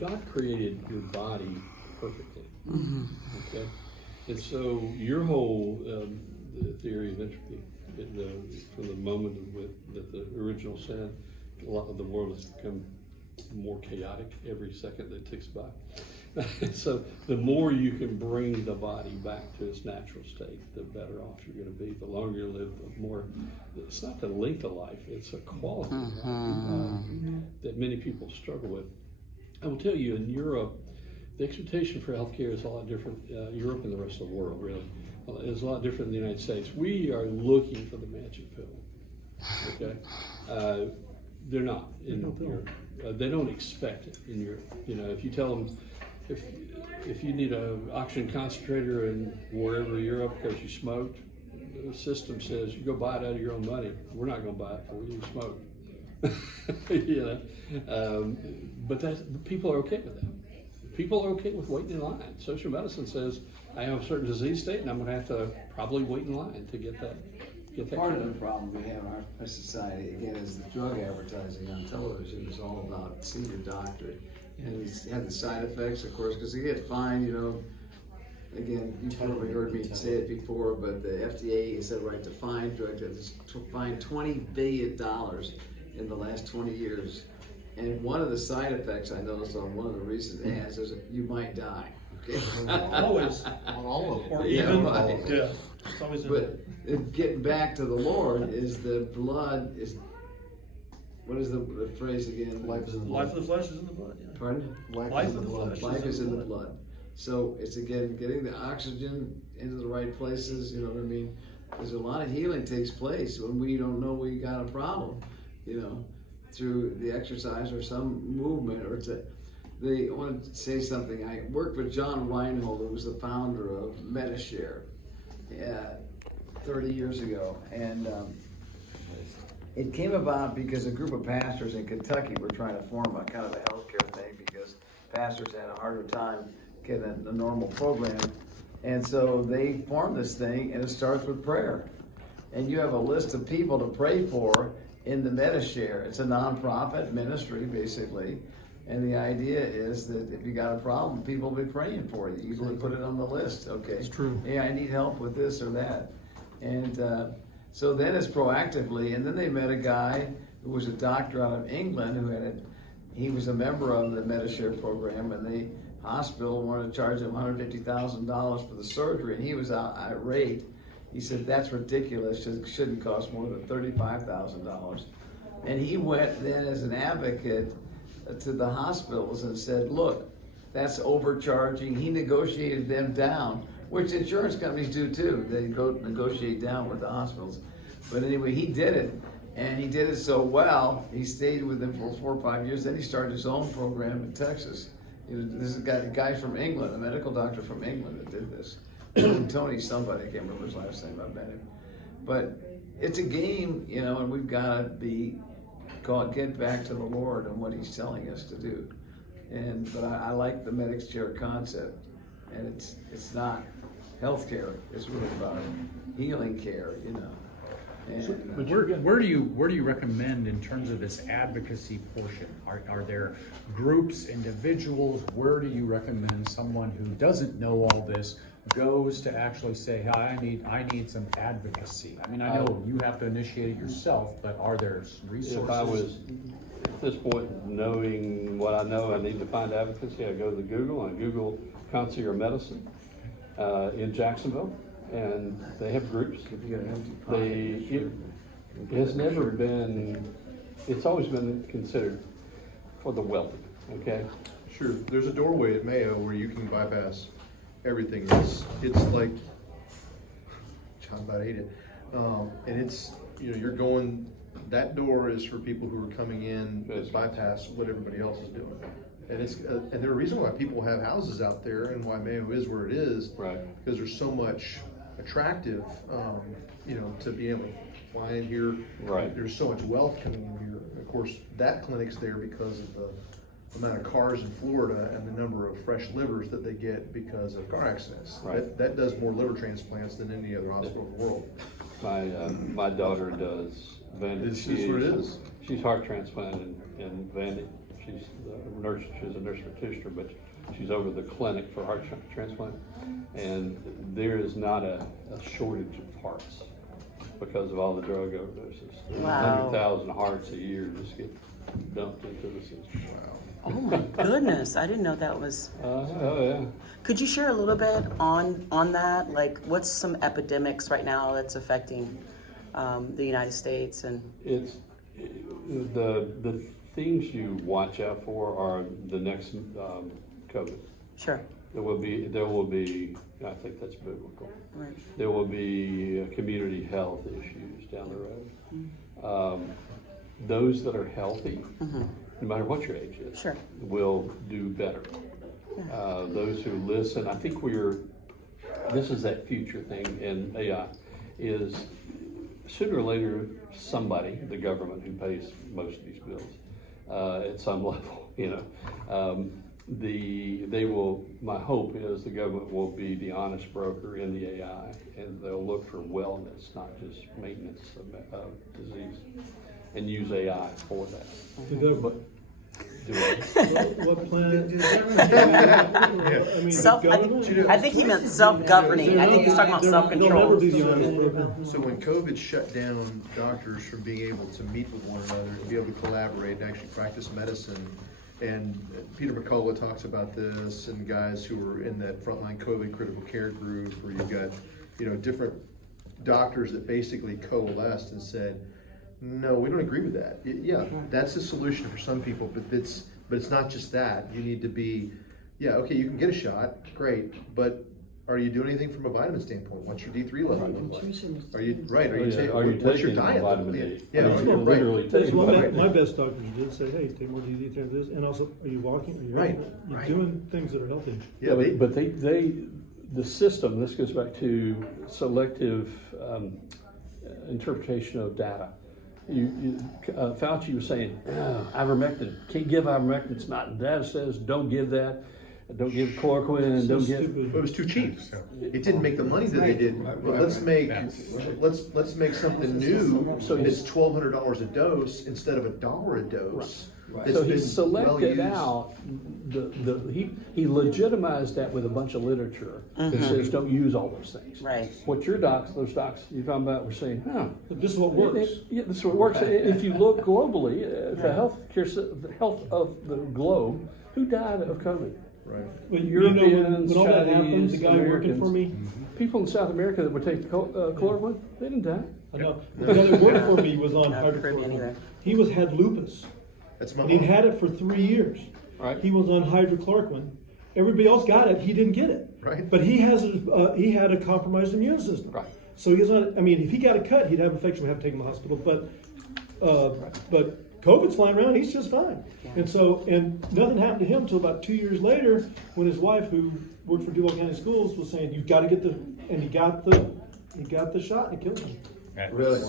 God created your body perfectly. Okay, and so your whole the theory of entropy, from the moment that the original sin, a lot of the world has become more chaotic every second that ticks by. So the more you can bring the body back to its natural state, the better off you're going to be. The longer you live, the more. It's not the length of life; it's a quality of life that many people struggle with. I will tell you, in Europe, the expectation for healthcare is a lot different. Europe and the rest of the world, really, is a lot different than the United States. We are looking for the magic pill. Okay, they're not in Europe. They don't expect it in Europe. You know, if you tell them if you need an oxygen concentrator in wherever Europe because you smoked, the system says you go buy it out of your own money. We're not going to buy it for you. You smoke. You know, but people are okay with that. People are okay with waiting in line. Social medicine says I have a certain disease state and I'm going to have to probably wait in line to get that. Part of the problem we have in our society, again, is the drug advertising on television is all about see your doctor. And you have the side effects, of course, because they get fined, you know. Again, you've probably heard me say it before, but the FDA has a right to fine drug dealers, fined $20 billion in the last 20 years. And one of the side effects I noticed on one of the recent ads is that you might die. Okay? Always. On all of them. Or Yeah, even right. death. It's always in there. But getting back to the Lord is the blood is, what is the phrase again? Life of the flesh is in the blood. Yeah. Pardon? Life of the flesh. Life is in the blood. So it's again getting the oxygen into the right places, you know what I mean? There's a lot of healing takes place when we don't know we got a problem, you know, through the exercise or some movement or I want to say something. I worked with John Reinhold, who was the founder of Medishare 30 years ago. And it came about because a group of pastors in Kentucky were trying to form a kind of a healthcare thing because pastors had a harder time getting a normal program. And so they formed this thing, and it starts with prayer. And you have a list of people to pray for in the Medishare. It's a nonprofit ministry, basically. And the idea is that if you got a problem, people will be praying for you. You can put it on the list. Okay. It's true. Hey, I need help with this or that. And so then it's proactively. And then they met a guy who was a doctor out of England he was a member of the Medishare program, and the hospital wanted to charge him $150,000 for the surgery, and he was irate. He said, that's ridiculous. It shouldn't cost more than $35,000. And he went then as an advocate to the hospitals and said, look, that's overcharging. He negotiated them down, which insurance companies do too. They go negotiate down with the hospitals. But anyway, he did it, and he did it so well, he stayed with them for 4 or 5 years. Then he started his own program in Texas. This is a guy from England, a medical doctor from England that did this. Tony somebody, I can't remember his last name, I met him. But it's a game, you know, and we've got to get back to the Lord and what he's telling us to do. But I like the Medishare concept, and it's not healthcare, it's really about healing care, you know. And, But where do you recommend in terms of this advocacy portion? Are there groups, individuals? Where do you recommend someone who doesn't know all this goes to actually say, hey, I need some advocacy? I mean, I know you have to initiate it yourself, but are there resources? If I was at this point knowing what I know, I need to find advocacy. I go to Google and Google Concierge Medicine in Jacksonville. And they have groups. It has never been, it's always been considered for the wealthy, okay? Sure, there's a doorway at Mayo where you can bypass everything. It's like, John about ate it. And it's, you know, you're going, that door is for people who are coming in to bypass what everybody else is doing. And and there's a reason why people have houses out there and why Mayo is where it is. Right. Because there's so much attractive, you know, to be able to fly in here. Right. There's so much wealth coming in here. Of course, that clinic's there because of the amount of cars in Florida and the number of fresh livers that they get because of car accidents. Right. That does more liver transplants than any other hospital in the world. My daughter does Vandy. This is what it is. She's heart transplanted in Vandy. she's the nurse, she's a nurse practitioner, but she's over the clinic for heart transplant. And there is not a shortage of hearts because of all the drug overdoses. There's Wow. 100,000 hearts a year just get dumped into the system. Oh my goodness, I didn't know that was. Oh yeah. Could you share a little bit on that? Like, what's some epidemics right now that's affecting the United States? And It's the things you watch out for are the next COVID. sure, There will be. I think that's biblical. right. There will be community health issues down the road. Those that are healthy, no matter what your age is, Sure. will do better. Those who listen, I think this is that future thing in AI, is sooner or later, somebody, the government who pays most of these bills, at some level, my hope is the government will be the honest broker in the AI, and they'll look for wellness, not just maintenance of disease, and use AI for that. The government. Do it. What planet? I mean, Self. the government? I think he meant self-governing. I think he's talking about They'll never self-control. be the honest broker. So when COVID shut down doctors from being able to meet with one another, and be able to collaborate and actually practice medicine, and Peter McCullough talks about this, and guys who are in that frontline COVID critical care group, where you've got, different doctors that basically coalesced and said, no, we don't agree with that. Yeah, that's a solution for some people, but it's not just that. You need to be, okay, you can get a shot, great, but are you doing anything from a vitamin standpoint? What's your D3 level look like? Are you what's your taking diet? vitamin Yeah, D? yeah, Are you right. literally That's taking what vitamin D? my best doctors did say, hey, take more DD, take this, and also, are you walking? Are you Right, You're right. doing things that are healthy. Yeah, But the system, this goes back to selective interpretation of data. Fauci was saying, ivermectin, can't give ivermectin, it's not, the data says don't give that, don't give chloroquine, So don't give. stupid. But it was too cheap. It didn't make the money that they did. But let's make something new. So It's $1,200 a dose instead of $1 a dose. that's So he been selected well-used. out, he legitimized that with a bunch of literature that says don't use all those things. Right. What those docs you're talking about were saying, This is what works. Yeah, this is what works. If you look globally, the health of the globe, who died of COVID? Right. But Europeans, when all that happened, the Chinese, guy working for me, People in South America that were taking chloroquine, they didn't die. I know, the guy that worked for me was on Not Caribbean either. hydrochloroquine. He had lupus, That's my and he'd mom. had it for 3 years. Right. He was on hydrochloroquine. Everybody else got it, he didn't get it. Right. But he he had a compromised immune system. Right. So he's not, if he got a cut, he'd have infection, we'd have to take him to the hospital, but COVID's flying around, he's just fine. And nothing happened to him until about 2 years later, when his wife, who worked for Duval County Schools, was saying, you've got to get and he got the shot and it killed him. Really? So